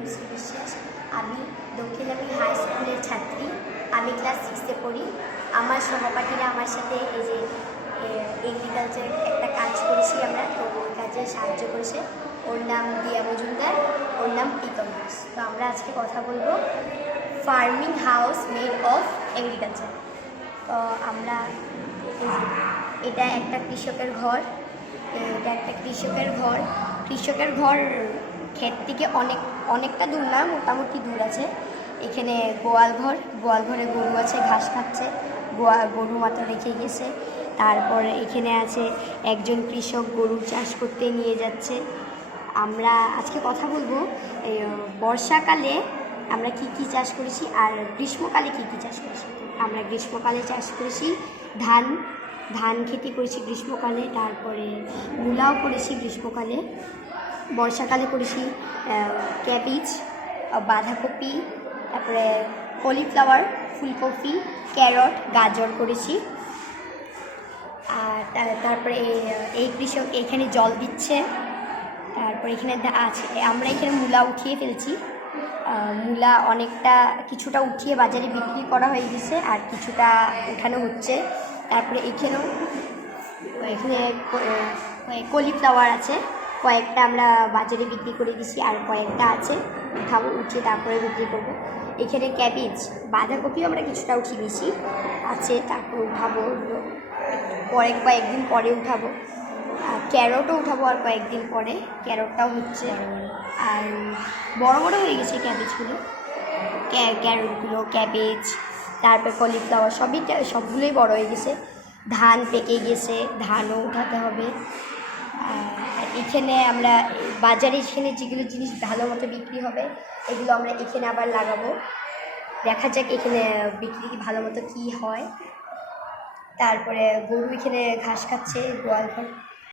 মিশ্রী বিশ্বাস। আমি দক্ষিণামী হাই স্কুলের ছাত্রী। আমি ক্লাস 6-এ পড়ি। আমার সহপাঠীরা আমার সাথে এই যে এগ্রিকালচার একটা কাজ করেছি আমরা, তো ওই কাজে সাহায্য করেছে। ওর নাম দিয়া মজুমদার, ওর নাম প্রীতম দাস। তো আমরা আজকে কথা বলবো farming house made of agriculture. তো আমরা এটা একটা কৃষকের ঘর। এটা একটা কৃষকের ঘর ক্ষেত থেকে অনেকটা দূর না, মোটামুটি দূর আছে। এখানে গোয়াল ঘরে গরু আছে, ঘাস খাচ্ছে, গরু মাত্র রেখে গেছে। তারপর এখানে আছে একজন কৃষক গরু চাষ করতে নিয়ে যাচ্ছে। আমরা আজকে কথা বলবো বর্ষাকালে আমরা কি চাষ করেছি আর গ্রীষ্মকালে কি চাষ করেছি। আমরা গ্রীষ্মকালে চাষ করেছি ধান খেতি করেছি গ্রীষ্মকালে, তারপরে মূলাও করেছি গ্রীষ্মকালে। বর্ষাকালে করেছি ক্যাবেজ, বাঁধাকপি, তারপরে কলিফ্লাওয়ার, ফুলকপি, ক্যারট, গাজর করেছি। আর তারপরে এই কৃষক এখানে জল দিচ্ছে। তারপর এখানে আছে, আমরা এখানে মূলা উঠিয়ে ফেলছি। মূলা কিছুটা উঠিয়ে বাজারে বিক্রি করা হয়ে গেছে, আর কিছুটা উঠানো হচ্ছে। তারপরে এখানে কলিফ্লাওয়ার আছে, কয়েকটা আমরা বাজারে বিক্রি করে দিছি, আর কয়েকটা আছে উঠিয়ে তারপরে বিক্রি করব। এখানে ক্যাবেজ, বাঁধাকপিও আমরা কিছুটা উঠিয়ে দিছি আছে, তারপর উঠাবো কয়েকদিন পরে উঠাবো। ক্যারটও উঠাবো আর কয়েকদিন পরে, ক্যারটটাও হচ্ছে। আর বড় হয়ে গেছে ক্যাবেজগুলো, ক্যারটগুলো, ক্যাবেজ, তারপর কলিফ্লাওয়ার সবগুলোই বড় হয়ে গেছে। ধান পেকে গেছে, ধানও উঠাতে হবে। আর এখানে আমরা বাজারে যেগুলো জিনিস ভালো মতো বিক্রি হবে, এগুলো আমরা এখানে আবার লাগাবো। দেখা যাক এখানে বিক্রি ভালো মতো কী হয়। তারপরে গরু এখানে ঘাস খাচ্ছে, গোয়াল ঘর।